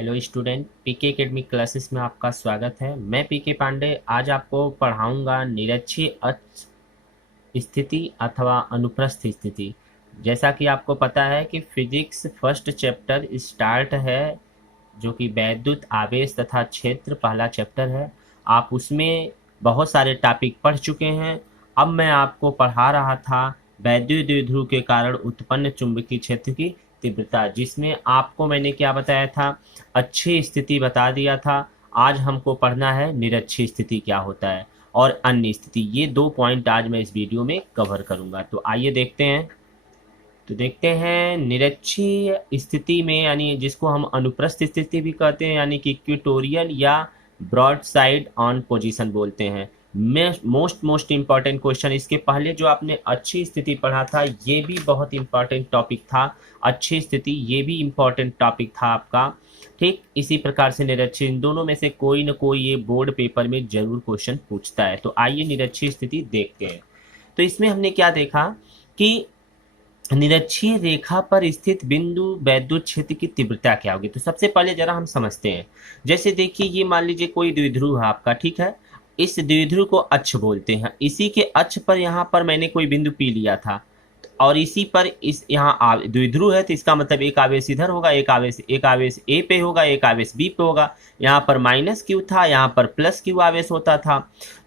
Hello student, पीके academic classes में आपका स्वागत है। मैं पीके पांडे आज आपको पढ़ाऊंगा निरक्षीय अक्ष स्थिति अथवा अनुप्रस्थ स्थिति। जैसा कि आपको पता है कि फिजिक्स फर्स्ट चैप्टर स्टार्ट है, जो कि वैद्युत आवेश तथा क्षेत्र पहला चैप्टर है। आप उसमें बहुत सारे टॉपिक पढ़ चुके हैं। अब मैं आपको पढ़ा रहा था वैद्युत द्विध्रुव के कारण उत्पन्न चुंबकीय क्षेत्र की तीव्रता, जिसमें आपको मैंने क्या बताया था, अच्छी स्थिति बता दिया था। आज हमको पढ़ना है निरक्षीय स्थिति क्या होता है और अन्य स्थिति। ये दो पॉइंट आज मैं इस वीडियो में कवर करूंगा। तो आइए देखते हैं। तो देखते हैं निरक्षीय स्थिति में, यानी जिसको हम अनुप्रस्थ स्थिति भी कहते हैं, यानी कि इक्वेटोरियल या ब्रॉड साइड ऑन पोजीशन बोलते हैं। मोस्ट इम्पॉर्टेंट क्वेश्चन, इसके पहले जो आपने अच्छी स्थिति पढ़ा था ये भी बहुत इम्पॉर्टेंट टॉपिक था। अच्छी स्थिति ये भी इम्पॉर्टेंट टॉपिक था आपका। ठीक इसी प्रकार से निरक्षीय, इन दोनों में से कोई ना कोई ये बोर्ड पेपर में जरूर क्वेश्चन पूछता है। तो आइए निरक्षीय स्थिति देखते हैं। तो इसमें हमने क्या देखा कि निरक्षीय रेखा पर स्थित बिंदु वैद्युत क्षेत्र की तीव्रता क्या होगी। तो सबसे पहले जरा हम समझते हैं। जैसे देखिए, ये मान लीजिए कोई द्विध्रुव है आपका, ठीक है। इस द्विध्रुव को अक्ष बोलते हैं। इसी के अक्ष पर यहाँ पर मैंने कोई बिंदु पी लिया था, और इसी पर इस यहाँ द्विध्रुव है, तो इसका मतलब एक आवेश इधर होगा, एक आवेश ए पे होगा, एक आवेश बी पे होगा। यहाँ पर माइनस क्यू था, यहाँ पर प्लस क्यू आवेश होता था।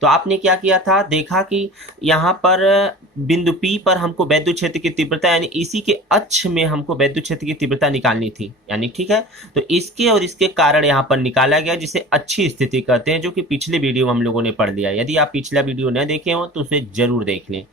तो आपने क्या किया था, देखा कि यहाँ पर बिंदु पी पर हमको वैद्युत क्षेत्र की तीव्रता, यानी इसी के अक्ष में हमको वैद्युत क्षेत्र की तीव्रता निकालनी थी, यानी ठीक है। तो इसके और इसके कारण यहाँ पर निकाला गया, जिसे अच्छी स्थिति कहते हैं, जो कि पिछले वीडियो में हम लोगों ने पढ़ लिया। यदि आप पिछला वीडियो न देखे हो तो उसे जरूर देख लें।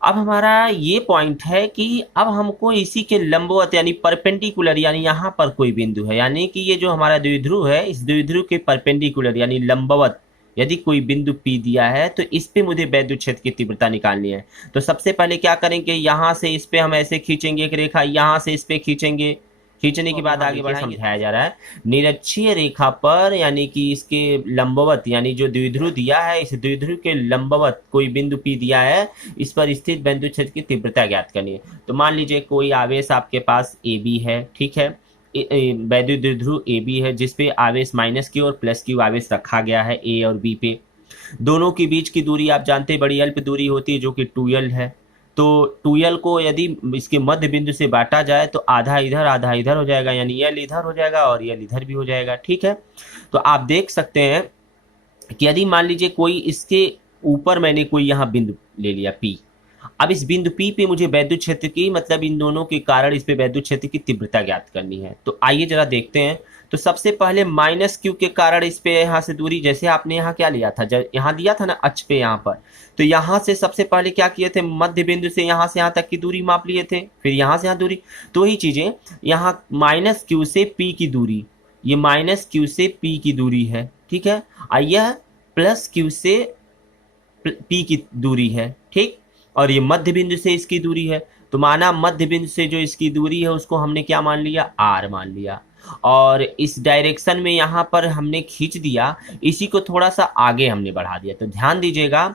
अब हमारा ये पॉइंट है कि अब हमको इसी के लंबवत यानी परपेंडिकुलर, यानी यहाँ पर कोई बिंदु है, यानी कि ये जो हमारा द्विध्रुव है, इस द्विध्रुव के परपेंडिकुलर यानी लंबवत यदि कोई बिंदु पी दिया है, तो इस पे मुझे वैद्युत क्षेत्र की तीव्रता निकालनी है। तो सबसे पहले क्या करेंगे, यहाँ से इस पे हम ऐसे खींचेंगे एक रेखा, यहाँ से इस पे खींचेंगे। खींचने के बाद आगे बढ़ाएंगे, समझाया जा रहा है निरक्षीय रेखा पर, यानी कि इसके लंबवत, यानी जो द्विध्रुव दिया है, इस द्विध्रुव के लंबवत कोई बिंदु पी दिया है, इस पर स्थित वैद्युत क्षेत्र की तीव्रता ज्ञात करनी है। तो मान लीजिए कोई आवेश आपके पास ए बी है, ठीक है। वैद्युत द्विध्रुव ए बी है, जिसपे आवेश माइनस क्यू और प्लस क्यू आवेश रखा गया है ए और बी पे। दोनों के बीच की दूरी आप जानते हैं बड़ी अल्प दूरी होती है, जो कि 2l है। तो 2l को यदि इसके मध्य बिंदु से बांटा जाए तो आधा इधर हो जाएगा, यानी l इधर हो जाएगा और l इधर भी हो जाएगा, ठीक है। तो आप देख सकते हैं कि यदि मान लीजिए कोई इसके ऊपर मैंने कोई यहाँ बिंदु ले लिया P। अब इस बिंदु P पे मुझे वैद्युत क्षेत्र की, मतलब इन दोनों के कारण इस पे वैद्युत क्षेत्र की तीव्रता ज्ञात करनी है। तो आइए जरा देखते हैं। तो सबसे पहले माइनस क्यू के कारण इस पे यहाँ से दूरी, जैसे आपने यहाँ क्या लिया था, जब यहाँ दिया था ना अक्ष पे यहाँ पर, तो यहाँ से सबसे पहले क्या किए थे, मध्य बिंदु से यहाँ से यहाँ तक की दूरी माप लिए थे, फिर यहाँ से यहाँ दूरी। तो वही चीजें यहाँ माइनस क्यू से पी की दूरी, ये माइनस क्यू से पी की दूरी है, ठीक है। और यह प्लस क्यू से पी की दूरी है, ठीक। और ये मध्य बिंदु से इसकी दूरी है। तो माना मध्य बिंदु से जो इसकी दूरी है उसको हमने क्या मान लिया, आर मान लिया। और इस डायरेक्शन में यहाँ पर हमने खींच दिया, इसी को थोड़ा सा आगे हमने बढ़ा दिया। तो ध्यान दीजिएगा,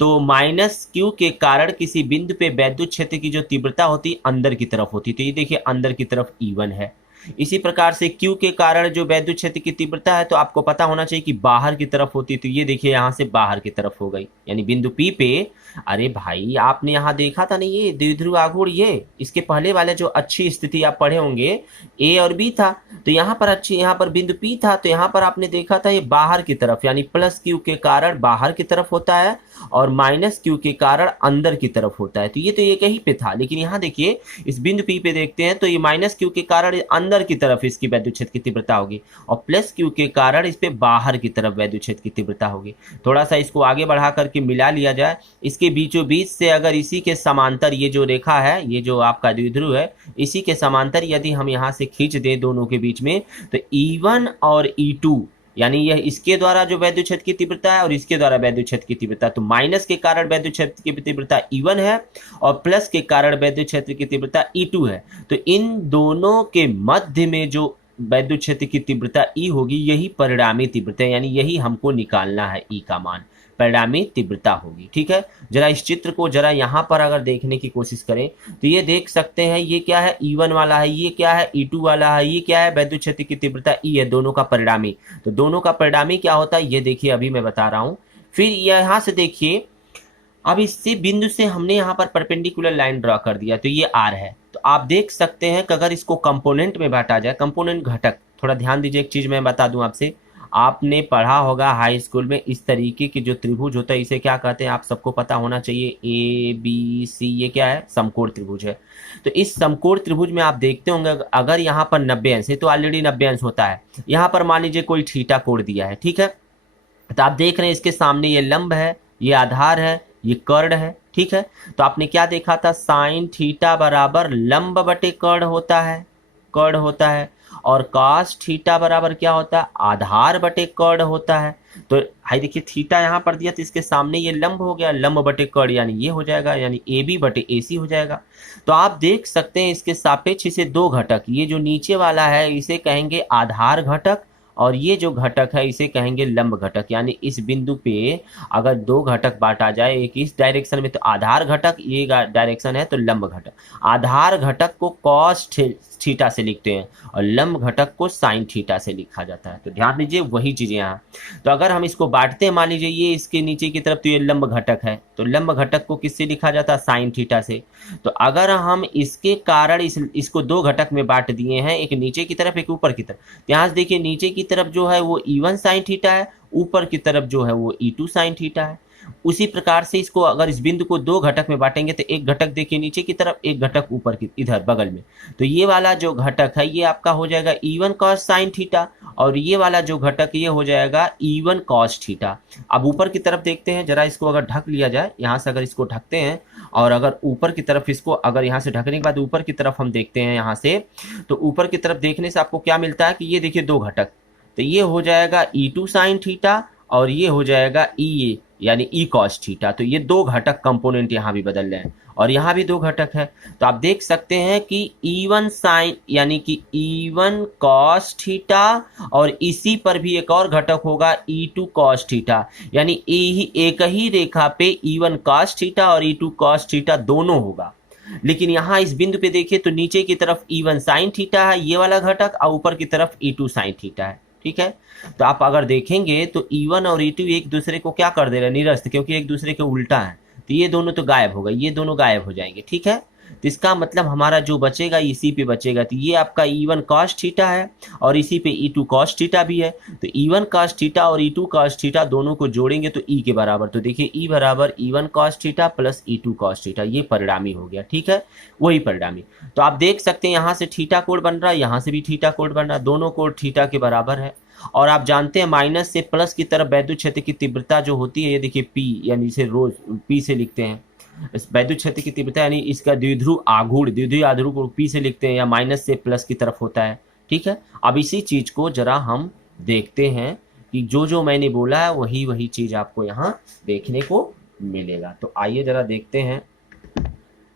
तो माइनस क्यू के कारण किसी बिंदु पे वैद्युत क्षेत्र की जो तीव्रता होती अंदर की तरफ होती, तो ये देखिए अंदर की तरफ E1 है। इसी प्रकार से Q के कारण जो वैद्युत क्षेत्र की तीव्रता है, तो आपको पता होना चाहिए कि बाहर की तरफ होती, तो ये देखिए यहाँ से बाहर की तरफ हो गई, यानी बिंदु P पे। अरे भाई, आपने यहाँ देखा था नहीं, ये द्विध्रुव आघूर्ण, ये इसके पहले वाले जो अच्छी स्थिति आप पढ़े होंगे, A और B था। तो यहाँ पर अच्छी, यहाँ पर बिंदु P था, तो यहाँ पर आपने देखा था ये बाहर की तरफ, यानी प्लस Q के कारण बाहर की तरफ होता है और माइनस Q के कारण अंदर की तरफ होता है। तो ये कहीं पे था, लेकिन यहाँ देखिए इस बिंदु P पे देखते हैं, तो ये माइनस Q के कारण अंदर की तरफ इसकी वैद्युत क्षेत्र की तीव्रता होगी, और प्लस Q के कारण इस पे बाहर की तरफ वैद्युत क्षेत्र की तीव्रता होगी। थोड़ा सा इसको आगे बढ़ा करके मिला लिया जाए, इसके बीचों बीच से अगर इसी के समांतर ये जो रेखा है, ये जो आपका द्विध्रुव है, इसी के समांतर यदि हम यहाँ से खींच दें दोनों के बीच में, तो E1 और E2, यानी यह इसके द्वारा जो वैद्युत क्षेत्र की तीव्रता है और इसके द्वारा वैद्युत क्षेत्र की तीव्रता, तो माइनस के कारण वैद्युत क्षेत्र की तीव्रता E1 है और प्लस के कारण वैद्युत क्षेत्र की तीव्रता E2 है। तो इन दोनों के मध्य में जो वैद्युत क्षेत्र की तीव्रता E होगी, यही परिणामी तीव्रता है, यानी यही हमको निकालना है E का मान। परिणामी तीव्रता होगी। ठीक है, जरा इस चित्र को जरा यहाँ पर अगर देखने की कोशिश करें तो ये देख सकते हैं, ये क्या है, E1 वाला है, ये क्या है, E2 वाला है, ये क्या है, वैद्युत क्षेत्र की तीव्रता E है, दोनों का परिणामी। तो दोनों का परिणामी क्या होता है ये देखिए, अभी मैं बता रहा हूँ। फिर यहाँ से देखिए, अब इससे बिंदु से हमने यहाँ पर परपेंडिकुलर लाइन ड्रॉ कर दिया, तो ये R है। तो आप देख सकते हैं कि अगर इसको कंपोनेंट में बांटा जाए, कंपोनेंट घटक, थोड़ा ध्यान दीजिए, एक चीज मैं बता दूं आपसे, आपने पढ़ा होगा हाई स्कूल में, इस तरीके की जो त्रिभुज होता है इसे क्या कहते हैं, आप सबको पता होना चाहिए। ABC, ये क्या है, समकोण त्रिभुज है। तो इस समकोण त्रिभुज में आप देखते होंगे, अगर यहाँ पर 90 अंश है तो ऑलरेडी 90 अंश होता है, यहाँ पर मान लीजिए कोई थीटा कोण दिया है। ठीक है, तो आप देख रहे हैं इसके सामने ये लंब है, ये आधार है, ये कर्ण है। ठीक है, तो आपने क्या देखा था, साइन थीटा बराबर लंब बटे कर्ण होता है, कर्ण होता है, और कॉस थीटा बराबर क्या होता है, आधार बटे कर्ण होता है। तो हाई देखिए, थीटा यहाँ पर दिया तो इसके सामने ये लंब हो गया, लंब बटे कर्ण यानी ये हो जाएगा, यानी AB बटे AC हो जाएगा। तो आप देख सकते हैं इसके सापेक्ष इसे दो घटक, ये जो नीचे वाला है इसे कहेंगे आधार घटक, और ये जो घटक है इसे कहेंगे लंब घटक। यानी इस बिंदु पे अगर दो घटक बांटा जाए, एक इस डायरेक्शन में तो आधार घटक, ये डायरेक्शन है तो लंब घटक। आधार घटक को कॉस थीटा से लिखते हैं और लंब घटक को साइन थीटा से लिखा जाता है। तो ध्यान दीजिए वही चीजें यहाँ। तो अगर हम इसको बांटते हैं, मान लीजिए ये इसके नीचे की तरफ, तो ये लंब घटक है, तो लंब घटक को किससे लिखा जाता है, साइन थीटा से। तो अगर हम इसके कारण इसको दो घटक में बांट दिए हैं, एक नीचे की तरफ एक ऊपर की तरफ, यहाँ से देखिए नीचे की तरफ जो है वो E1 साइन थीटा है, ऊपर की तरफ जो है वो E2 साइन थीटा है। उसी प्रकार से इसको अगर इस बिंदु को दो घटक में बांटेंगे तो एक घटक देखिए नीचे की तरफ, एक घटक ऊपर की इधर बगल में, तो ये वाला जो घटक है ये आपका हो जाएगा E1 cos साइन थीटा, और ये वाला जो घटक ये हो जाएगा E1 cos थीटा। अब ऊपर की तरफ देखते हैं जरा, इसको अगर ढक लिया जाए, यहाँ से अगर इसको ढकते हैं और अगर ऊपर की तरफ इसको, अगर यहाँ से ढकने के बाद ऊपर की तरफ हम देखते हैं यहाँ से, तो ऊपर की तरफ देखने से आपको क्या मिलता है कि ये देखिए दो घटक, तो ये हो जाएगा E2 साइन थीटा और ये हो जाएगा E यानी E cos थीटा। तो ये दो घटक कंपोनेंट यहाँ भी बदल रहे हैं और यहाँ भी दो घटक है। तो आप देख सकते हैं कि E1 साइन यानी कि E1 cos थीटा, और इसी पर भी एक और घटक होगा E2 cos थीटा, यानी एक ही रेखा पे E1 cos थीटा और E2 cos थीटा दोनों होगा। लेकिन यहाँ इस बिंदु पे देखिए तो नीचे की तरफ E1 साइन थीटा है ये वाला घटक, और ऊपर की तरफ E2 साइन थीटा है। ठीक है, तो आप अगर देखेंगे तो E1 और E2 एक दूसरे को क्या कर दे रहे हैं, निरस्त, क्योंकि एक दूसरे के उल्टा है, तो ये दोनों तो गायब हो गए, ये दोनों गायब हो जाएंगे। ठीक है, तो इसका मतलब हमारा जो बचेगा इसी पे बचेगा, तो ये आपका E1 cos थीटा है और इसी पे E2 cos थीटा भी है। तो E1 cos थीटा और E2 cos थीटा दोनों को जोड़ेंगे तो E के बराबर, तो देखिए E बराबर E1 cos theta plus E2 cos theta, ये परिणामी हो गया। ठीक है, वही परिणामी। तो आप देख सकते हैं यहाँ से थीटा कोण बन रहा है, यहाँ से भी थीटा कोण बन रहा है, दोनों कोण थीटा के बराबर है। और आप जानते हैं माइनस से प्लस की तरफ वैद्युत क्षेत्र की तीव्रता जो होती है, ये देखिए P, यानी इसे रोज P से लिखते हैं, वैद्युत क्षेत्र की तीव्रता यानी इसका द्विध्रुव आघूर्ण को P से लिखते हैं, या माइनस से प्लस की तरफ होता है। ठीक है, अब इसी चीज को जरा हम देखते हैं कि जो जो मैंने बोला है वही वही चीज आपको यहाँ देखने को मिलेगा। तो आइए जरा देखते हैं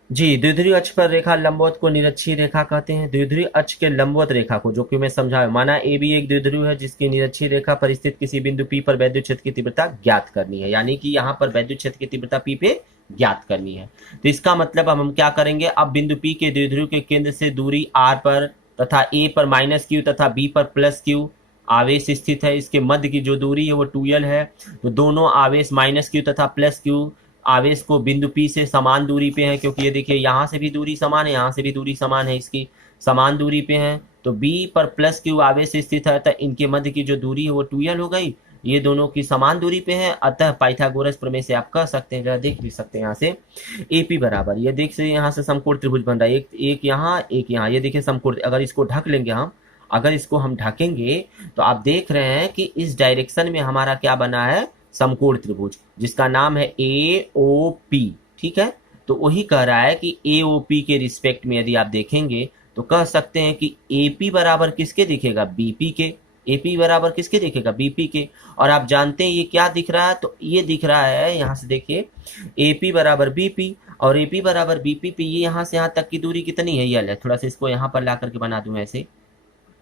जी। द्विध्रुवीय अक्ष पर रेखा लंबवत को निरक्षीय रेखा कहते हैं। द्विध्रुवीय अक्ष के लंबवत रेखा को, जो कि मैं समझाया, माना AB एक द्विध्रुव है जिसकी निरक्षीय रेखा पर स्थित किसी बिंदु P पर वैद्युत क्षेत्र की तीव्रता ज्ञात करनी है, यानी कि यहाँ पर वैद्युत क्षेत्र की तीव्रता P पे ज्ञात करनी है। तो इसका मतलब हम क्या करेंगे, अब बिंदु P के द्विध्रुव के केंद्र से दूरी R पर तथा A पर -Q तथा B पर +Q आवेश स्थित है, इसके मध्य की जो दूरी है वो 2L है। तो दोनों आवेश -Q तथा +Q आवेश को बिंदु P से समान दूरी पे है, क्योंकि ये देखिए यहाँ से भी दूरी समान है, यहाँ से भी दूरी समान है, इसकी समान दूरी पे है। तो B पर +Q आवेश स्थित है, तो इनके मध्य की जो दूरी है वो 2L हो गई, ये दोनों की समान दूरी पे है। अतः पाइथागोरस प्रमेय से आप कह सकते हैं, जरा देख भी सकते हैं यहाँ से, AP बराबर, ये देख से यहाँ से समकोण त्रिभुज बन रहा है, एक यहाँ एक यहाँ, ये देखिए समकोण। अगर इसको ढक लेंगे हम, अगर इसको हम ढकेंगे तो आप देख रहे हैं कि इस डायरेक्शन में हमारा क्या बना है, समकोण त्रिभुज, जिसका नाम है AOP। ठीक है, तो वही कह रहा है कि AOP के रिस्पेक्ट में यदि आप देखेंगे तो कह सकते हैं कि AP बराबर किसके दिखेगा, BP के। AP बराबर किसके दिखेगा, BP के। और आप जानते हैं ये क्या दिख रहा है, तो ये दिख रहा है, यहाँ से देखिए AP बराबर BP, और AP बराबर BP पे ये यहाँ से यहाँ तक की दूरी कितनी है, ये है। थोड़ा सा इसको यहाँ पर ला करके बना दूं ऐसे,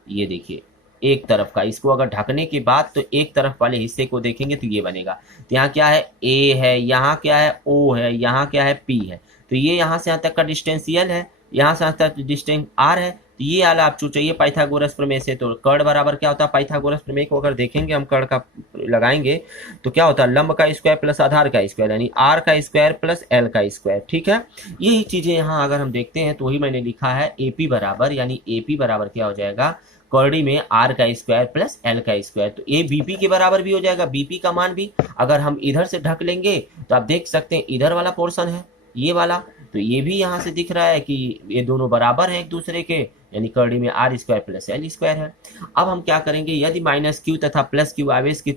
ये देखिए एक तरफ का, इसको अगर ढकने के बाद तो एक तरफ वाले हिस्से को देखेंगे तो ये बनेगा। तो यहाँ क्या है, ए है, यहाँ क्या है, ओ है, यहाँ क्या है, पी है। तो ये यहाँ से यहाँ तक का डिस्टेंस यल है, यहाँ से यहाँ तक डिस्टेंस आर है। तो ये वाला आप चाहिए पाइथागोरस प्रमेय से। तो कर्ण बराबर क्या होता है, पाइथागोरस प्रमेय को अगर देखेंगे हम, कर्ण का लगाएंगे तो क्या होता है, लंब का स्क्वायर प्लस आधार का स्क्वायर, यानी आर का स्क्वायर प्लस एल का स्क्वायर। ठीक है, यही चीजें यहाँ अगर हम देखते हैं तो वही मैंने लिखा है, एपी बराबर, यानी एपी बराबर क्या हो जाएगा, कर्डी में आर का स्क्वायर प्लस एल का स्क्वायर। तो ए बीपी के बराबर भी हो जाएगा, बीपी का मान भी अगर हम इधर से ढक लेंगे तो आप देख सकते हैं इधर वाला पोर्शन है ये वाला, तो ये भी यहाँ से दिख रहा है कि ये दोनों बराबर है एक दूसरे के, यानी कर्डी में R square plus L square है। अब हम क्या करेंगे, यदि माइनस क्यू तथा प्लस क्यू आवेश की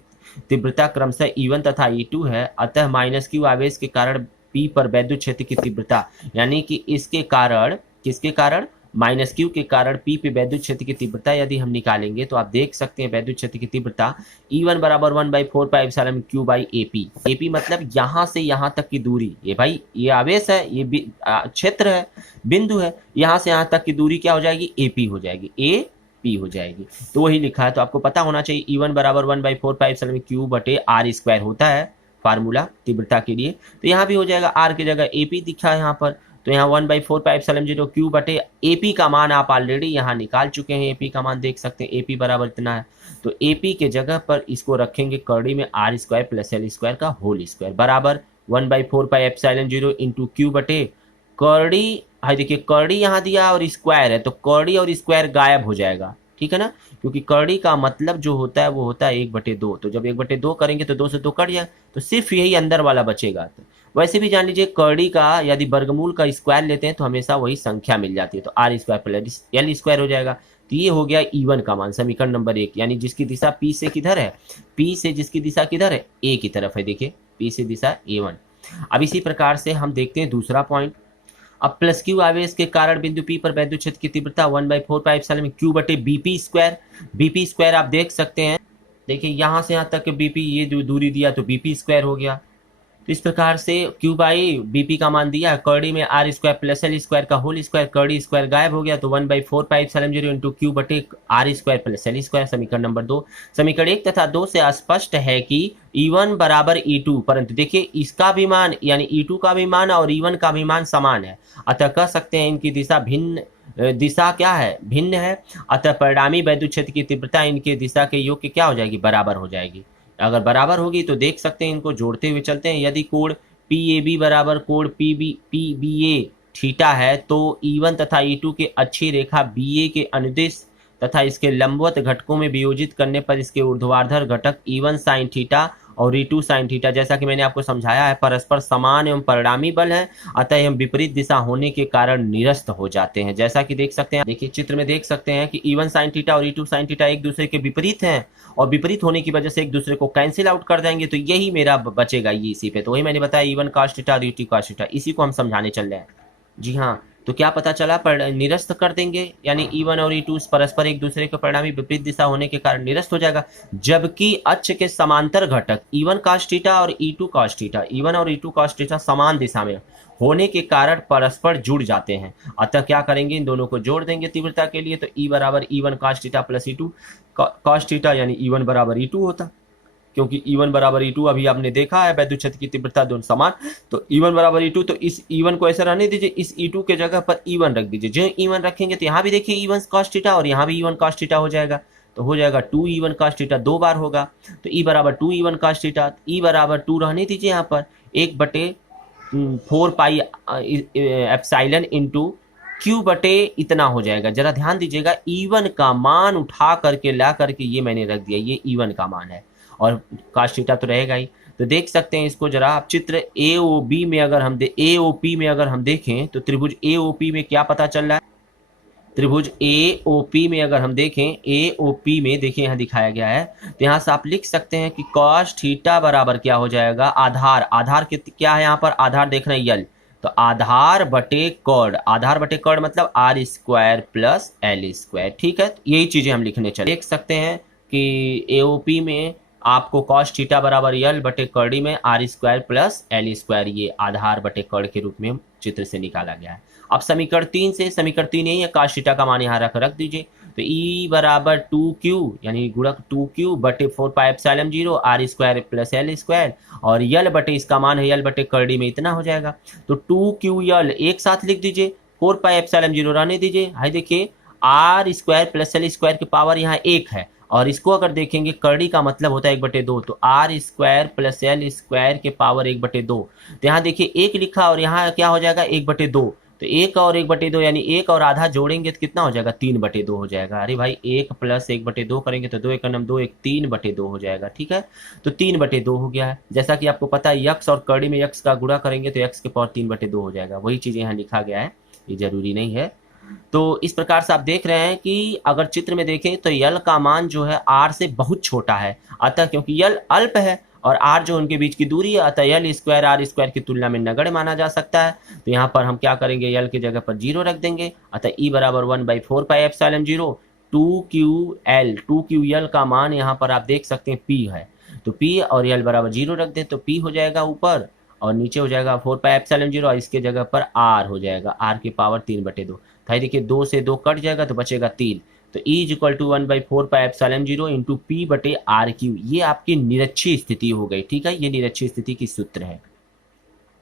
तीव्रता क्रमशः E1 तथा E2 है, अतः माइनस क्यू आवेश के कारण P पर वैद्युत क्षेत्र की तीव्रता, यानी कि इसके कारण, किसके कारण, माइनस क्यू के कारण P पे वैद्युत क्षेत्र की तीव्रता यदि हम निकालेंगे तो आप देख सकते हैं वैद्युत क्षेत्र की तीव्रता E1 बराबर 1/4 क्यू बाई AP। AP मतलब यहाँ से यहाँ तक की दूरी, ये भाई ये आवेश है, ये क्षेत्र है, बिंदु है, यहाँ से यहाँ तक की दूरी क्या हो जाएगी, AP हो जाएगी, AP हो जाएगी। तो वही लिखा है, तो आपको पता होना चाहिए E1 बराबर 1/4 क्यू बटे आर स्क्वायर होता है फार्मूला तीव्रता के लिए। तो यहाँ भी हो जाएगा, आर की जगह AP दिखा है यहाँ पर, तो यहाँ 1/4 क्यू बटे AP का मान आप ऑलरेडी यहाँ निकाल चुके हैं, AP का मान देख सकते हैं, AP बराबर इतना है। तो AP के जगह पर इसको रखेंगे कर्डी में R square plus L square का होल स्क्वायर बराबर 1/4 इंटू क्यू बटे कर्डी, हाँ देखिए कर्डी यहाँ दिया और स्क्वायर है, तो कर्डी और स्क्वायर गायब हो जाएगा, ठीक है ना, क्योंकि कर्डी का मतलब जो होता है वो होता है 1/2। तो जब 1/2 करेंगे तो 2 से 2 कट जाए, तो सिर्फ यही अंदर वाला बचेगा। तो वैसे भी जान लीजिए कर्डी का यदि वर्गमूल का स्क्वायर लेते हैं तो हमेशा वही संख्या मिल जाती है, तो R square plus L square हो जाएगा। तो ये हो गया E1 का मान, समीकरण नंबर 1, यानी जिसकी दिशा P से किधर है, P से जिसकी दिशा किधर है, A की तरफ है, देखिए P से दिशा A1। अब इसी प्रकार से हम देखते हैं दूसरा पॉइंट। अब प्लस क्यू आवेश के कारण बिंदु P पर वैद्युत क्षेत्र की तीव्रता 1/4 क्यू बटे बीपी स्क्वायर। बीपी स्क्वायर आप देख सकते हैं, देखिए यहाँ से यहाँ तक बीपी, ये जो दूरी दिया तो बीपी स्क्वायर हो गया। तो इस प्रकार से क्यू बाई बीपी का मान दिया, कर्डी में R square plus L square का होल स्क्वायर, कर्डी स्क्वायर गायब हो गया, तो 1/4 इंटू क्यू बटे R square plus L square, समीकरण नंबर 2। समीकरण 1 तथा 2 से स्पष्ट है कि E1 बराबर E2, परंतु देखिए इसका भी मान यानी E2 का भी मान और E1 का भी मान समान है, अतः कह सकते हैं इनकी दिशा भिन्न, दिशा क्या है, भिन्न है, अतः परिणामी वैद्युत क्षेत्र की तीव्रता इनके दिशा के योग की क्या हो जाएगी, बराबर हो जाएगी। अगर बराबर होगी तो देख सकते हैं, इनको जोड़ते हुए चलते हैं, यदि कोण PAB बराबर कोण PBA थीटा है तो E1 तथा E2 के अच्छी रेखा BA के अनुदिश तथा इसके लंबवत घटकों में वियोजित करने पर इसके ऊर्ध्वाधर घटक E1 साइन थीटा और E2 साइन थीटा, जैसा कि मैंने आपको समझाया है, परस्पर समान एवं परिणामी बल है, अतः हम विपरीत दिशा होने के कारण निरस्त हो जाते हैं। जैसा कि देख सकते हैं, देखिए चित्र में देख सकते हैं कि E1 साइन थीटा और E2 साइन थीटा एक दूसरे के विपरीत हैं, और विपरीत होने की वजह से एक दूसरे को कैंसिल आउट कर देंगे, तो यही मेरा बचेगा ये इसी पे। तो वही मैंने बताया E1 cos थीटा और E2 cos थीटा, इसी को हम समझाने चल रहे हैं। जी हाँ, तो क्या पता चला, पर निरस्त कर देंगे, यानी E1 और E2 परस्पर एक दूसरे के परिणामी विपरीत दिशा होने के कारण निरस्त हो जाएगा, जबकि अक्ष के समांतर घटक E1 cos थीटा और E2 cos थीटा, E1 और E2 cos थीटा समान दिशा में होने के कारण परस्पर जुड़ जाते हैं, अतः क्या करेंगे, इन दोनों को जोड़ देंगे तीव्रता के लिए, तो E बराबर E1 cos theta plus E2 cos theta, यानी E1 बराबर E2 होता, क्योंकि E1 बराबर E2 अभी आपने देखा है वैद्युत क्षेत्र की तीव्रता दोनों समान, तो E1 बराबर E2, तो इस E1 को ऐसे रहने दीजिए, इस E2 के जगह पर E1 रख दीजिए। जो E1 रखेंगे तो यहाँ भी देखिए E1 cos थीटा और यहाँ भी E1 cos थीटा हो जाएगा, तो हो जाएगा 2E1 cos थीटा, 2 बार होगा, तो E बराबर 2E1 cos थीटा, E बराबर 2 रहने दीजिए यहाँ पर 1/4 पाई एप्सिलॉन इंटू क्यू बटे इतना हो जाएगा। जरा ध्यान दीजिएगा, E1 का मान उठा करके ला करके ये मैंने रख दिया, ये E1 का मान है और cos थीटा तो रहेगा ही। तो देख सकते हैं इसको जरा आप, चित्र AOP में अगर हम देखें तो त्रिभुज AOP में क्या पता चल रहा है, त्रिभुज AOP में अगर हम देखें, AOP में देखिए यहाँ दिखाया गया है, तो यहाँ से आप लिख सकते हैं कि cos थीटा बराबर क्या हो जाएगा, आधार क्या है यहाँ पर, आधार देख रहे हैं यल, तो आधार बटे कर्ण मतलब R square plus L square, ठीक है, तो यही चीजें हम लिखने चले। देख सकते हैं कि AOP में आपको cos थीटा बराबर यल बटे कर्डी में R square plus L square, ये आधार बटे कर्ण के रूप में चित्र से निकाला गया है। अब समीकरण 3 से, समीकरण 3 यही है, cos थीटा का मान यहाँ रख दीजिए, तो ई बराबर 2q यानी गुणक 2q बटे 4πε0 R square plus L square, और यल बटे इसका मान है यल बटे करड़ी में इतना हो जाएगा। तो 2q यल एक साथ लिख दीजिए, 4πε0 रहने दीजिए। हाई देखिए R square plus L square की पावर यहाँ 1 है, और इसको अगर देखेंगे करड़ी का मतलब होता है 1/2, तो R square plus L square के पावर 1/2। तो यहाँ देखिए 1 लिखा और यहाँ क्या हो जाएगा 1/2, तो 1 और 1/2 यानी 1 और आधा जोड़ेंगे तो कितना हो जाएगा 3/2 हो जाएगा। अरे भाई 1 प्लस 1/2 करेंगे तो 2 1 2 1 3/2 हो जाएगा। ठीक है, तो 3/2 हो गया है। जैसा कि आपको पता है यक्स और करड़ी में यक्स का गुणा करेंगे तो यक्स के पावर 3/2 हो जाएगा। वही चीज़ यहाँ लिखा गया है, ये जरूरी नहीं है। तो इस प्रकार से आप देख रहे हैं कि अगर चित्र में देखें तो यल का मान जो है आर से बहुत छोटा है, अतः क्योंकि यल अल्प है और आर जो उनके बीच की दूरी है, अतः यल स्क्वायर आर स्क्वायर की तुलना में नगण्य माना जा सकता है। तो यहाँ पर हम क्या करेंगे, यल की जगह पर 0 रख देंगे, अतः ई बराबर 1/4πε0 2ql। 2ql का मान यहाँ पर आप देख सकते हैं p है, तो p और यल बराबर 0 रख दें तो p हो जाएगा ऊपर और नीचे हो जाएगा 4πε0 और इसके जगह पर r हो जाएगा, r की पावर 3/2। तो देखिए 2 से 2 कट जाएगा तो बचेगा 3, तो E equal to 1/4πε0 into P बटे आर क्यू। ये आपकी निरक्षीय स्थिति हो गई। ठीक है, ये निरक्षीय स्थिति की सूत्र है।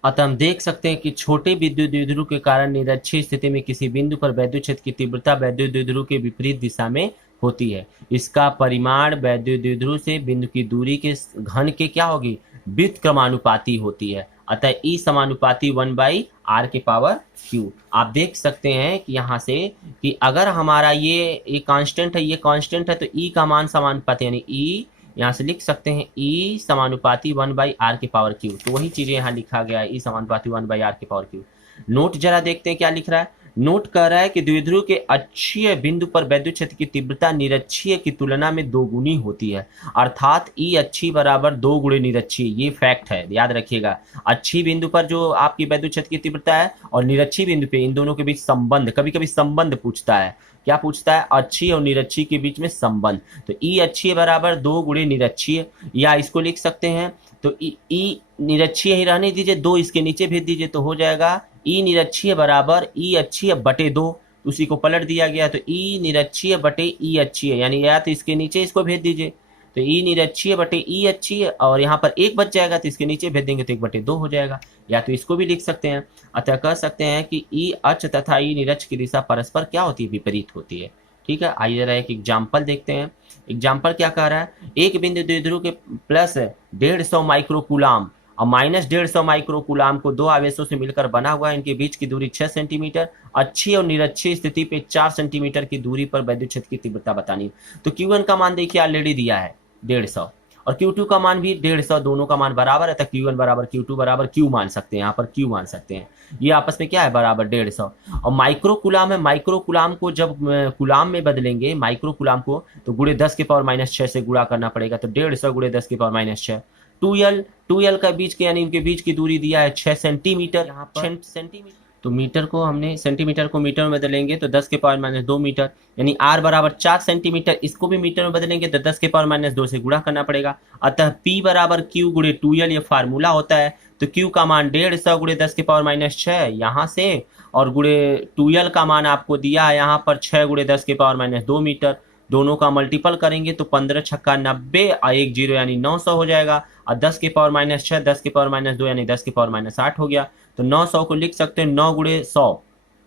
अतः हम देख सकते हैं कि छोटे विद्युत द्विध्रुव के कारण निरक्षीय स्थिति में किसी बिंदु पर वैद्युत क्षेत्र की तीव्रता वैद्युत द्विध्रुव के विपरीत दिशा में होती है। इसका परिमाण वैद्युत द्विध्रुव से बिंदु की दूरी के घन के क्या होगी, व्युत्क्रमानुपाती होती है। अतः ई समानुपाती 1/r के पावर q। आप देख सकते हैं कि यहाँ से कि अगर हमारा ये कांस्टेंट है, ये कांस्टेंट है, तो ई का मान समानुपाती यानी ई यहाँ से लिख सकते हैं ई समानुपाती 1/r के पावर q। तो वही चीजें यहाँ लिखा गया है, ई समानुपाती 1/r के पावर q। नोट जरा देखते हैं क्या लिख रहा है। नोट कर रहा है कि द्विध्रुव के अक्षीय बिंदु पर वैद्युत क्षेत्र की तीव्रता निरक्षीय की तुलना में 2 गुनी होती है, अर्थात ई अक्षीय बराबर 2 गुणे निरक्षीय। ये फैक्ट है, याद रखिएगा। अक्षीय बिंदु पर जो आपकी वैद्युत क्षेत्र की तीव्रता है और निरक्षीय बिंदु पे, इन दोनों के बीच संबंध, कभी कभी संबंध पूछता है। क्या पूछता है, अक्षीय और निरक्षीय के बीच में संबंध। तो ई अक्षीय बराबर 2 गुणे निरक्षीय, या इसको लिख सकते हैं तो ई निरक्षीय ही रहने दीजिए, 2 इसके नीचे भेज दीजिए तो हो जाएगा ई निरक्षीय बराबर ई अक्षीय बटे 2, उसी को पलट दिया गया तो ई निरक्षीय बटे ई अक्षीय, यानी या तो इसके नीचे इसको भेज दीजिए तो ई निरक्षीय बटे ई अक्षीय, और यहाँ पर 1 बच जाएगा तो इसके नीचे भेज देंगे तो 1/2 हो जाएगा। या तो इसको भी लिख सकते हैं। अतः कह सकते हैं कि ई अक्ष तथा ई निरक्ष की दिशा परस्पर क्या होती है, विपरीत होती है। ठीक है, आइए जरा एक एग्जाम्पल देखते हैं। एग्जाम्पल क्या कह रहा है, एक बिंदु द्विध्रुव के प्लस 150 माइक्रोकूलाम और माइनस 150 माइक्रोकूलाम को 2 आवेशों से मिलकर बना हुआ है। इनके बीच की दूरी 6 सेंटीमीटर, अच्छी और निरक्षीय स्थिति पे 4 सेंटीमीटर की दूरी पर वैद्युत क्षेत्र की तीव्रता बतानी। तो Q1 का मान देखिए ऑलरेडी दिया है 150 और Q2 का मान भी 150, दोनों का मान बराबर है। तो Q1 बराबर Q2 बराबर Q मान सकते हैं, यहाँ पर Q मान सकते हैं। ये आपस में क्या है, बराबर 150। और माइक्रोकूलाम है, माइक्रोकूलाम को जब कूलाम में बदलेंगे माइक्रोकूलाम को तो गुणे 10 के पावर -6 से गुणा करना पड़ेगा, तो 150 गुणे 10 के पावर -6। 2L का बीच के यानी इनके बीच की दूरी दिया है 6 सेंटीमीटर, यहाँ पर सेंटीमीटर, तो मीटर को हमने सेंटीमीटर को मीटर में बदलेंगे तो 10 के पावर -2 मीटर, यानी r बराबर 4 सेंटीमीटर। इसको भी मीटर में बदलेंगे तो 10 के पावर -2 से गुणा करना पड़ेगा। अतः P बराबर Q गुणे 2L, ये फार्मूला होता है। तो Q का मान 150 गुणे 10 के पावर -6 यहाँ से, और गुणे 2L का मान आपको दिया है यहाँ पर 6 गुणे 10 के पावर -2 मीटर। दोनों का मल्टीपल करेंगे तो 15 छक्का 90 और 1 0 यानी 900 हो जाएगा। और 10 के पावर -6 10 के पावर -2 यानी 10 के पावर -8 हो गया। तो 900 को लिख सकते हैं 9 गुणे 100,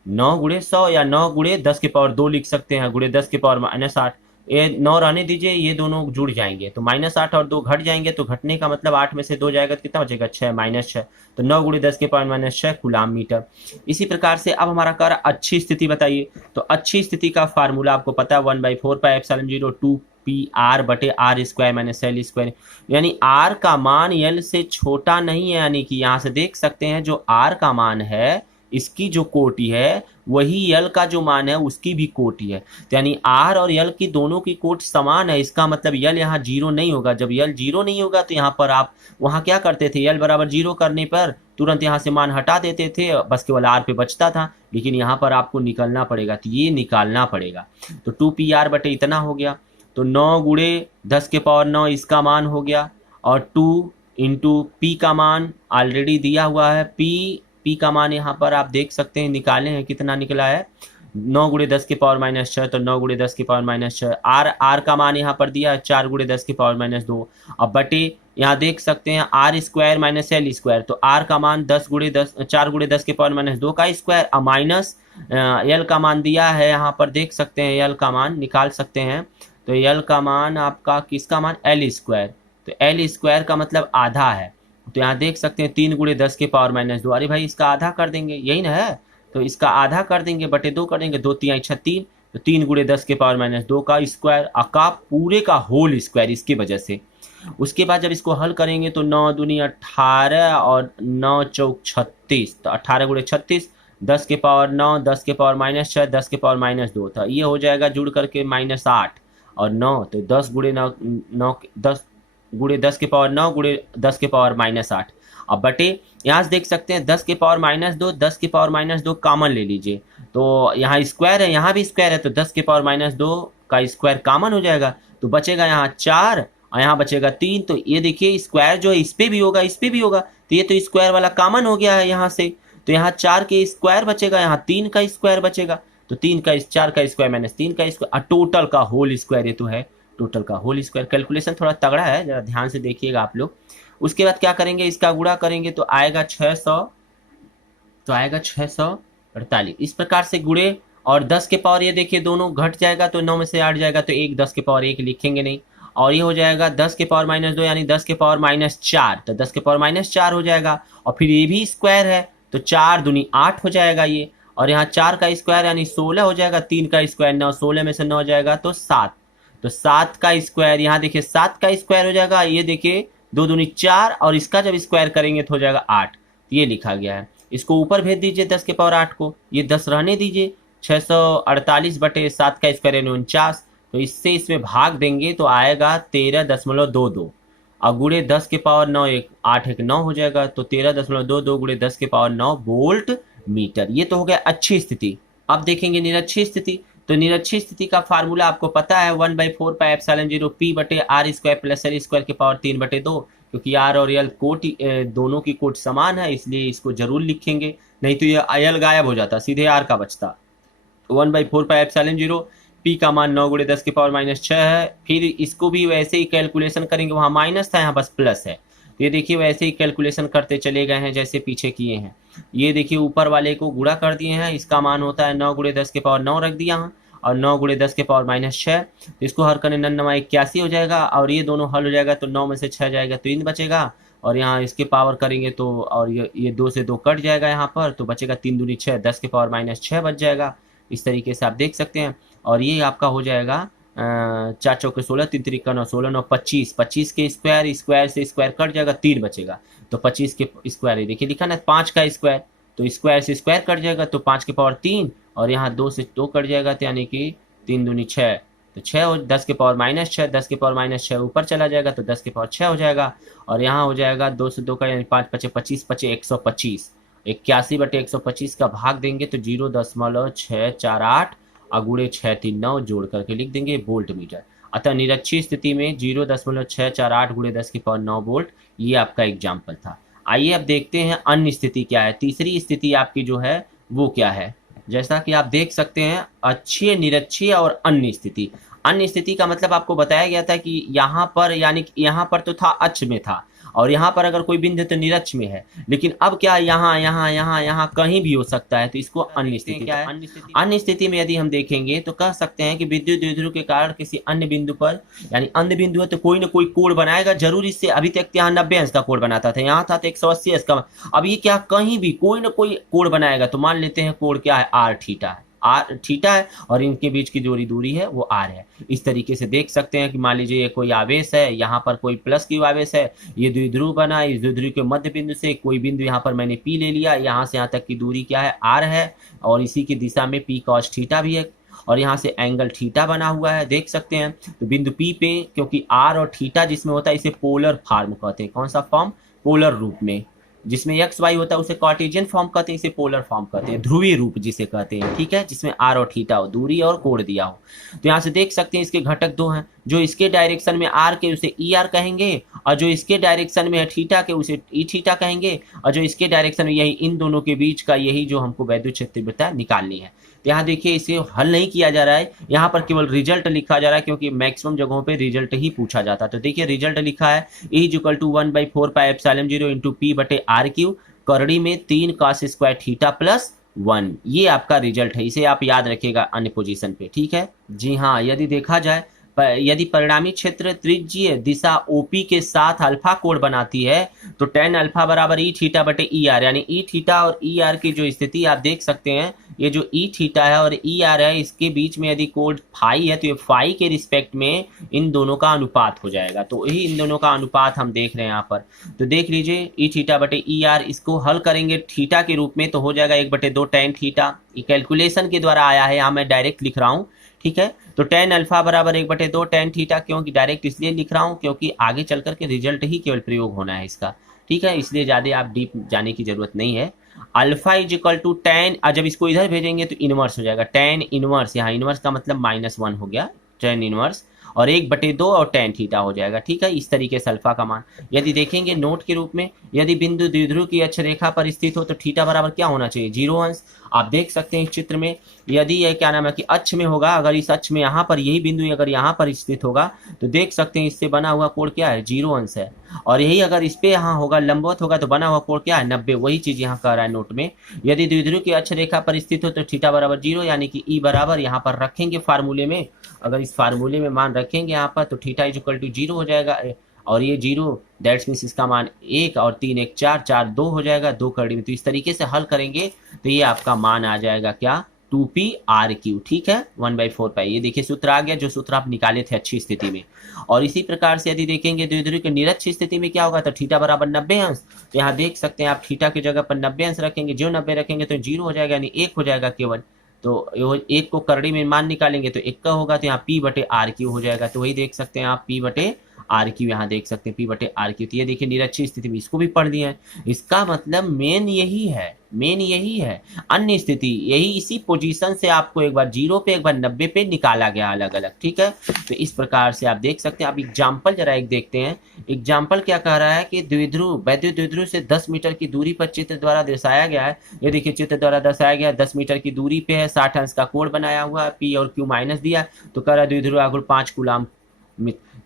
9 गुणे 100 या 9 गुणे 10 के पावर 2 लिख सकते हैं, गुणे 10 के पावर -8। ये 9 रहने दीजिए, ये दोनों जुड़ जाएंगे तो -8 और 2 घट जाएंगे, तो घटने का मतलब 8 में से 2 जाएगा तो कितना बचेगा 6 -6, तो 9 गुणे 10 के पावर -6 कूलाम मीटर। इसी प्रकार से अब हमारा कर अच्छी स्थिति बताइए। तो अच्छी स्थिति का फार्मूला आपको पता है 1/4πε0 2pr बटे r square minus L square, यानी r का मान l से छोटा नहीं है, यानी कि यहाँ से देख सकते हैं जो r का मान है इसकी जो कोटि है वही यल का जो मान है उसकी भी कोटि है। तो यानी आर और यल की दोनों की कोटि समान है। इसका मतलब यल यहाँ 0 नहीं होगा। जब यल 0 नहीं होगा तो यहाँ पर आप वहाँ क्या करते थे, यल बराबर 0 करने पर तुरंत यहाँ से मान हटा देते थे, बस केवल आर पे बचता था। लेकिन यहाँ पर आपको निकलना पड़ेगा, तो ये निकालना पड़ेगा। तो 2pr बटे इतना हो गया, तो 9 गुणे 10 के पावर 9 इसका मान हो गया, और 2 इंटू पी का मान ऑलरेडी दिया हुआ है। पी का मान यहाँ पर आप देख सकते हैं निकाले हैं, कितना निकला है 9 गुणे 10 की पावर माइनस 6, तो 9 गुणे 10 की पावर माइनस 6। आर का मान यहाँ पर दिया है 4 गुणे 10 की पावर माइनस 2। अब बटे यहाँ देख सकते हैं R square minus L square, तो आर का मान 10 गुणे 10 4 गुणे 10 की पावर माइनस 2 का स्क्वायर, और माइनस एल का मान दिया है यहाँ पर देख सकते हैं, एल का मान निकाल सकते हैं। तो एल का मान आपका किसका मान, एल स्क्वायर, तो एल स्क्वायर का मतलब आधा है। तो यहाँ देख सकते हैं 3 गुणे 10 की पावर माइनस 2, अरे भाई इसका आधा कर देंगे, यही ना है, तो इसका आधा कर देंगे, बटे 2 कर देंगे, 2 3 36, तो 3 गुणे 10 के पावर माइनस 2 का स्क्वायर, का पूरे का होल स्क्वायर इसकी वजह से। उसके बाद जब इसको हल करेंगे तो 9 दूनी 18 और 9 चौक 36, तो 18 गुणे 36, 10 के पावर 9, 10 के पावर माइनस 6, 10 के पावर माइनस 2 था, ये हो जाएगा जुड़ करके -8 और 9, तो 10 गुणे 9 9 10 गुणे 10 के पावर 9 गुणे 10 के पावर -8। अब बटे यहाँ से देख सकते हैं 10 के पावर -2, 10 के पावर -2 कॉमन ले लीजिए, तो यहाँ स्क्वायर है, यहाँ भी स्क्वायर है, तो 10 के पावर -2 का स्क्वायर कॉमन हो जाएगा, तो बचेगा यहाँ 4 और यहाँ बचेगा 3। तो ये देखिए स्क्वायर जो है इस पे भी होगा, इस पे भी होगा, तो ये तो स्क्वायर वाला कॉमन हो गया है यहाँ से, तो यहाँ 4 के स्क्वायर बचेगा, यहाँ 3 का स्क्वायर बचेगा, तो 4 का स्क्वायर माइनस 3 का स्क्वायर, टोटल का होल स्क्वायर ये तो है, टोटल का होल स्क्वायर। कैलकुलेशन थोड़ा तगड़ा है, जरा ध्यान से देखिएगा आप लोग। उसके बाद क्या करेंगे, इसका गुणा करेंगे तो आएगा 600, तो आएगा 648। इस प्रकार से गुणे, और 10 के पावर ये देखिए दोनों घट जाएगा, तो 9 में से 8 जाएगा, तो 1 10 के पावर 1 लिखेंगे नहीं, और ये हो जाएगा 10 के पावर -2 यानी 10 के पावर -4, तो 10 के पावर -4 हो जाएगा, और फिर ये भी स्क्वायर है, तो 4 दूनी 8 हो जाएगा ये, और यहाँ 4 का स्क्वायर यानी 16 हो जाएगा, 3 का स्क्वायर 9, 16 में से 9 जाएगा तो 7, तो 7 का स्क्वायर, यहाँ देखिए 7 का स्क्वायर हो जाएगा, ये देखिए 2 दूनी 4, और इसका जब स्क्वायर करेंगे तो हो जाएगा 8, ये लिखा गया है। इसको ऊपर भेज दीजिए 10 के पावर 8 को, ये 10 रहने दीजिए, 648 बटे 7 का स्क्वायर यानी 49, तो इससे इसमें भाग देंगे तो आएगा 13.22, और गुणे 10 के पावर 9, 8 1 9 हो जाएगा, तो 13.22 गुणे 10 के पावर 9 वोल्ट मीटर। ये तो हो गया अच्छी स्थिति। अब देखेंगे निरक्षी स्थिति, तो निरक्षी स्थिति का फार्मूला आपको पता है 1/4 पाई एप्सिलॉन 0 P बटे R square plus L square के पावर 3/2, क्योंकि आर और एल कोट दोनों की कोट समान है, इसलिए इसको जरूर लिखेंगे, नहीं तो ये एल गायब हो जाता, सीधे आर का बचता। 1/4 पाई एप्सिलॉन 0, पी का मान 9 गुणे 10 के पावर -6 है। फिर इसको भी वैसे ही कैलकुलेशन करेंगे, वहाँ माइनस था यहाँ बस प्लस है, तो ये देखिए वैसे ही कैलकुलेशन करते चले गए हैं जैसे पीछे किए हैं। ये देखिए ऊपर वाले को गुणा कर दिए हैं, इसका मान होता है 9 गुणे 10 के पावर 9 रख दिया, और 9 गुणे 10 के पावर -6, तो इसको हल करने 9 81 हो जाएगा, और ये दोनों हल हो जाएगा, तो 9 में से 6 जाएगा तो 3 बचेगा, और यहाँ इसके पावर करेंगे तो, और ये 2 से 2 कट जाएगा यहाँ पर, तो बचेगा 3 दूनी 6, 10 के पावर -6 बच जाएगा। इस तरीके से आप देख सकते हैं, और ये आपका हो जाएगा 4 चौके 16, 3 त्रिका 9, 16 9 25, 25 के स्क्वायर, स्क्वायर से स्क्वायर कट जाएगा, 3 बचेगा, तो 25 के स्क्वायर, ये देखिए लिखा ना 5 का स्क्वायर, तो स्क्वायर से स्क्वायर कट जाएगा, तो 5 के पावर 3, और यहाँ 2 से 2 कट जाएगा, तो यानी कि 3 दूनी 6, तो 6 हो, 10 के पावर -6, 10 के पावर -6 ऊपर चला जाएगा, तो 10 के पावर 6 हो जाएगा, और यहाँ हो जाएगा 2 से 2 का यानी 5 पचे 25 पचे 125, 81 बटे 125 का भाग देंगे तो 0.648 गुणे 639 जोड़ करके लिख देंगे वोल्ट मीटर। अतः निरक्षी स्थिति में 0.648 गुणे 10 की पावर 9 वोल्ट, ये आपका एग्जाम्पल था। आइए अब देखते हैं अन्य स्थिति क्या है। तीसरी स्थिति आपकी जो है वो क्या है, जैसा कि आप देख सकते हैं अक्षीय, निरक्षीय और अन्य स्थिति। अन्य स्थिति का मतलब आपको बताया गया था कि यहाँ पर, यानी कि यहाँ पर तो था अक्ष में था, और यहाँ पर अगर कोई बिंदु तो निरक्ष में है, लेकिन अब क्या यहाँ यहाँ यहाँ यहाँ कहीं भी हो सकता है, तो इसको अन्य स्थिति क्या है। अन्य स्थिति में यदि हम देखेंगे तो कह सकते हैं कि विद्युत द्विध्रुव के कारण किसी अन्य बिंदु पर, यानी अन्य बिंदु है तो कोई ना कोई कोण बनाएगा जरूर। इससे अभी तक यहाँ 90 अंश का कोण बनाता था, यहाँ था तो 180 अंश का, अब ये क्या कहीं भी कोई ना कोई कोण बनाएगा, तो मान लेते हैं कोण क्या है, आर थीटा है, आर थीटा है, और इनके बीच की जो दूरी है वो आर है। इस तरीके से देख सकते हैं कि मान लीजिए ये कोई आवेश है, यहाँ पर कोई प्लस की आवेश है, ये द्विध्रुव बना, इस द्विध्रुव के मध्य बिंदु से कोई बिंदु यहाँ पर मैंने पी ले लिया, यहाँ से यहाँ तक की दूरी क्या है, आर है, और इसी की दिशा में पी कॉस थीटा भी है, और यहाँ से एंगल थीटा बना हुआ है, देख सकते हैं। तो बिंदु पी पे क्योंकि आर और थीटा जिसमें होता है इसे पोलर फॉर्म कहते हैं। कौन सा फॉर्म, पोलर रूप में, जिसमें एक्स वाई होता है उसे कार्टेशियन फॉर्म कहते हैं, इसे पोलर फॉर्म कहते हैं, ध्रुवीय रूप जिसे कहते हैं, ठीक है, जिसमें आर और थीटा हो, दूरी और कोण दिया हो। तो यहाँ से देख सकते हैं इसके घटक दो हैं, जो इसके डायरेक्शन में आर के उसे ई आर कहेंगे, और जो इसके डायरेक्शन में है थीटा के उसे ई थीटा कहेंगे, और जो इसके डायरेक्शन में यही इन दोनों के बीच का यही जो हमको वैद्युत क्षेत्र तीव्रता निकालनी है। तो यहाँ देखिए इसे हल नहीं किया जा रहा है, यहाँ पर केवल रिजल्ट लिखा जा रहा है, क्योंकि मैक्सिमम जगहों पे रिजल्ट ही पूछा जाता है। तो देखिए रिजल्ट लिखा है E=1/4πε0 इंटू पी बटे आर क्यू, करड़ी में 3 cos स्क्वायर थीटा प्लस 1, ये आपका रिजल्ट है। इसे आप याद रखिएगा अन्य पोजीशन पे, ठीक है जी हाँ। यदि देखा जाए, यदि परिणामी क्षेत्र त्रिज्यीय दिशा ओपी के साथ अल्फा कोण बनाती है तो tan अल्फा बराबर ई थीटा बटे ई आर, यानी ई थीटा और ई आर की जो स्थिति आप देख सकते हैं, ये जो ई थीटा है और ई आर है, इसके बीच में यदि कोण फाई है तो ये फाई के रिस्पेक्ट में इन दोनों का अनुपात हो जाएगा। तो यही इन दोनों का अनुपात हम देख रहे हैं यहाँ पर। तो देख लीजिए ई थीटा बटे ई आर, इसको हल करेंगे थीटा के रूप में तो हो जाएगा 1/2 tan थीटा। ये कैलकुलेशन के द्वारा आया है, यहाँ मैं डायरेक्ट लिख रहा हूँ, ठीक है। तो tan अल्फा बराबर 1/2 tan थीटा, क्योंकि डायरेक्ट इसलिए लिख रहा हूं क्योंकि आगे चल करके रिजल्ट ही केवल प्रयोग होना है इसका, ठीक है, इसलिए ज़्यादा आप डीप जाने की जरूरत नहीं है। अल्फा = tan, जब इसको इधर भेजेंगे तो इनवर्स हो जाएगा, tan इनवर्स, यहाँ इनवर्स का मतलब -1 हो गया, tan इनवर्स, और 1/2 और tan थीटा हो जाएगा, ठीक है। इस तरीके से अल्फा का मान यदि देखेंगे नोट के रूप में, यदि बिंदु द्विध्रुव की अक्ष रेखा पर स्थित हो तो थीटा बराबर क्या होना चाहिए, 0 अंश। आप देख सकते हैं इस चित्र में, यदि यह क्या नाम है कि अक्ष में होगा, अगर इस अक्ष में यहाँ पर यही बिंदु अगर यहाँ पर स्थित होगा तो देख सकते हैं इससे बना हुआ कोण क्या है, 0 अंश है। और यही अगर इस पे यहाँ होगा, लंबवत होगा, तो बना हुआ कोण क्या है, 90। वही चीज यहाँ कह रहा है नोट में, यदि द्विध्रुव की अक्ष रेखा पर स्थित हो तो थीटा बराबर 0, यानी कि ई बराबर यहाँ पर रखेंगे फार्मूले में, अगर इस फार्मूले में मान रखेंगे यहाँ पर तो थीटा = 0 हो जाएगा, और ये 0 दैट्स मीन्स इसका मान 1 और 3 1 4 4 2 हो जाएगा, 2 करड़ी में। तो इस तरीके से हल करेंगे तो ये आपका मान आ जाएगा क्या, 2pRq, ठीक है, 1/4π। ये देखिए सूत्र आ गया, जो सूत्र आप निकाले थे अच्छी स्थिति में। और इसी प्रकार से यदि देखेंगे द्विध्रुव के निरक्ष स्थिति में क्या होगा, तो थीटा बराबर 90 अंश। तो यहाँ देख सकते हैं आप थीटा की जगह पर 90 अंश रखेंगे, जो 90 रखेंगे तो 0 हो जाएगा, यानी 1 हो जाएगा केवल। तो 1 को करड़ी में मान निकालेंगे तो 1 का होगा, तो यहाँ p/RQ हो जाएगा। तो वही देख सकते हैं आप p/RQ, यहाँ देख सकते हैं p/RQ। तो ये देखिए निरक्षी स्थिति में इसको भी पढ़ दिया है। इसका मतलब मेन यही है, मेन यही है, अन्य स्थिति यही, इसी पोजीशन से आपको एक बार 0 पे एक बार 90 पे निकाला गया अलग अलग, ठीक है। तो इस प्रकार से आप देख सकते हैं। आप एग्जाम्पल जरा एक देखते हैं। एग्जाम्पल क्या कह रहा है कि द्विध्रुव, वैद्युत द्विध्रुव से 10 मीटर की दूरी पर चित्र द्वारा दर्शाया गया है। ये देखिए चित्र द्वारा दर्शाया गया 10 मीटर की दूरी पे है, 60 अंश का कोण बनाया हुआ है, पी और क्यू माइनस दिया, तो कह रहा है द्विध्रुव आघूर्ण 5 कूलाम,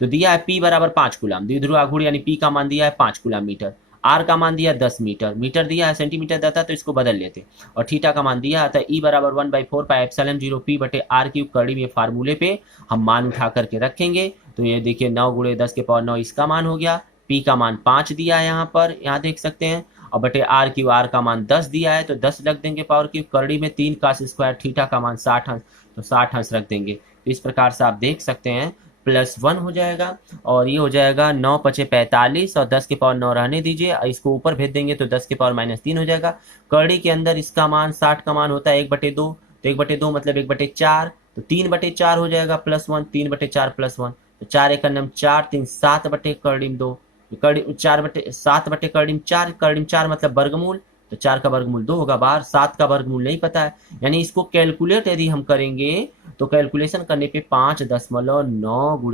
तो दिया है p बराबर 5 कूलाम, द्विध्रुव आघूर्ण यानी p का मान दिया है 5 कूलाम मीटर, r का मान दिया 10 मीटर, मीटर दिया है, सेंटीमीटर देता तो इसको बदल लेते, और थीटा का मान दिया था E बराबर 1/4πε0 p/r³ करड़ी में फार्मूले पे हम मान उठा करके रखेंगे। तो ये देखिए 9 × 10⁹ इसका मान हो गया, p का मान 5 दिया है यहाँ पर, यहाँ देख सकते हैं, और बटे r³ r का मान 10 दिया है तो 10 रख देंगे पावर क्यूब, करड़ी में 3 cos स्क्वायर थीटा का मान 60 अंश, तो 60 अंश रख देंगे। तो इस प्रकार से आप देख सकते हैं +1 हो जाएगा, और ये हो जाएगा 9 × 5 = 45, और 10⁹ रहने दीजिए, इसको ऊपर भेज देंगे तो 10⁻³ हो जाएगा। करड़ी के अंदर इसका मान 60 का मान होता है 1/2, तो 1/2 मतलब 1/4, तो 3/4 हो जाएगा +1, 3/4 +1, तो 4 × 1 = 4, 3 7/2, 7/4, करड़ी 4 मतलब वर्गमूल, तो 4 का वर्गमूल 2 होगा बाहर, 7 का वर्गमूल नहीं पता है, यानी इसको कैलकुलेट यदि हम करेंगे तो कैलकुलेशन करने पे 5.9 ×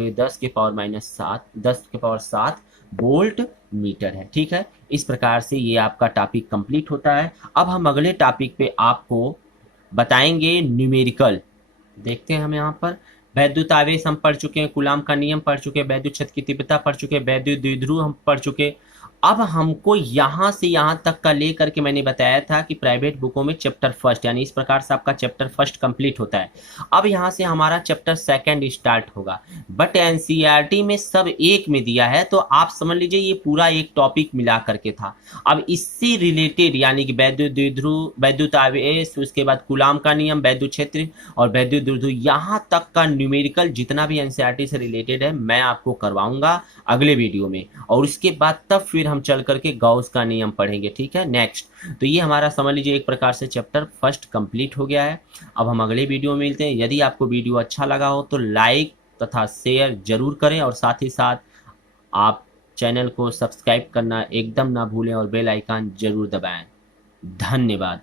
10⁻7 वोल्ट मीटर है, ठीक है। इस प्रकार से ये आपका टॉपिक कंप्लीट होता है। अब हम अगले टॉपिक पे आपको बताएंगे न्यूमेरिकल। देखते हैं हम यहाँ पर वैद्युत आवेश हम पढ़ चुके हैं, कूलाम का नियम पढ़ चुके हैं, वैद्युत क्षेत्र की तीव्रता पढ़ चुके हैं, वैद्युत द्विध्रुव हम पढ़ चुके। अब हमको यहाँ से यहाँ तक का लेकर के मैंने बताया था कि प्राइवेट बुकों में चैप्टर फर्स्ट, यानी इस प्रकार से आपका चैप्टर फर्स्ट कंप्लीट होता है। अब यहाँ से हमारा चैप्टर सेकंड स्टार्ट होगा, बट एनसीईआरटी में सब एक में दिया है, तो आप समझ लीजिए ये पूरा एक टॉपिक मिला करके था। अब इससे रिलेटेड यानी कि वैद्युत द्विध्रुव, वैद्युत आवेश, उसके बाद कूलाम का नियम, वैद्युत क्षेत्र और वैद्युत द्विध्रुव, यहाँ तक का न्यूमेरिकल जितना भी एनसीईआरटी से रिलेटेड है मैं आपको करवाऊंगा अगले वीडियो में, और उसके बाद तब फिर हम चल करके गॉस का नियम पढ़ेंगे, ठीक है, नेक्स्ट। तो ये हमारा समझ लीजिए एक प्रकार से चैप्टर फर्स्ट कंप्लीट हो गया है। अब हम अगले वीडियो में मिलते हैं। यदि आपको वीडियो अच्छा लगा हो तो लाइक तथा शेयर जरूर करें, और साथ ही साथ आप चैनल को सब्सक्राइब करना एकदम ना भूलें और बेल आइकन जरूर दबाएं। धन्यवाद।